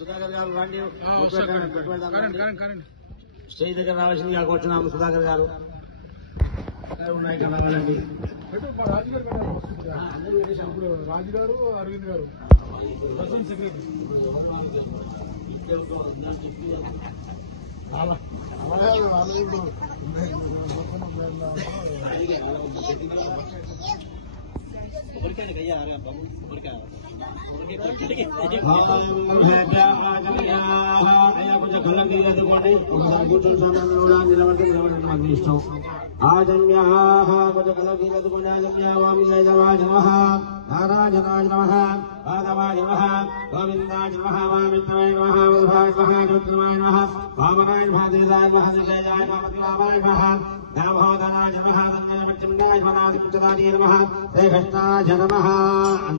సుధాకర్ గారు రండి, స్టేజ్ దగ్గర రావాల్సిందిగా కూర్చున్నాము. సుధాకర్ గారు ఉన్నాయి కలవాలండి. రాజుగారు అరవింద్ గారు సెక్రటరీ ఇష్టం నారాయణాయ నమః మాధవాయ నమః గోవిందాయ నమః వామిత్రాయ నమః వరుణాయ నమః వామనాయ నమః దేవాయ నమః జయాయ నమః నమః దామోదరాయ నమః ధన్యమచండాయ నమః శ్రీకృష్ణాయ నమః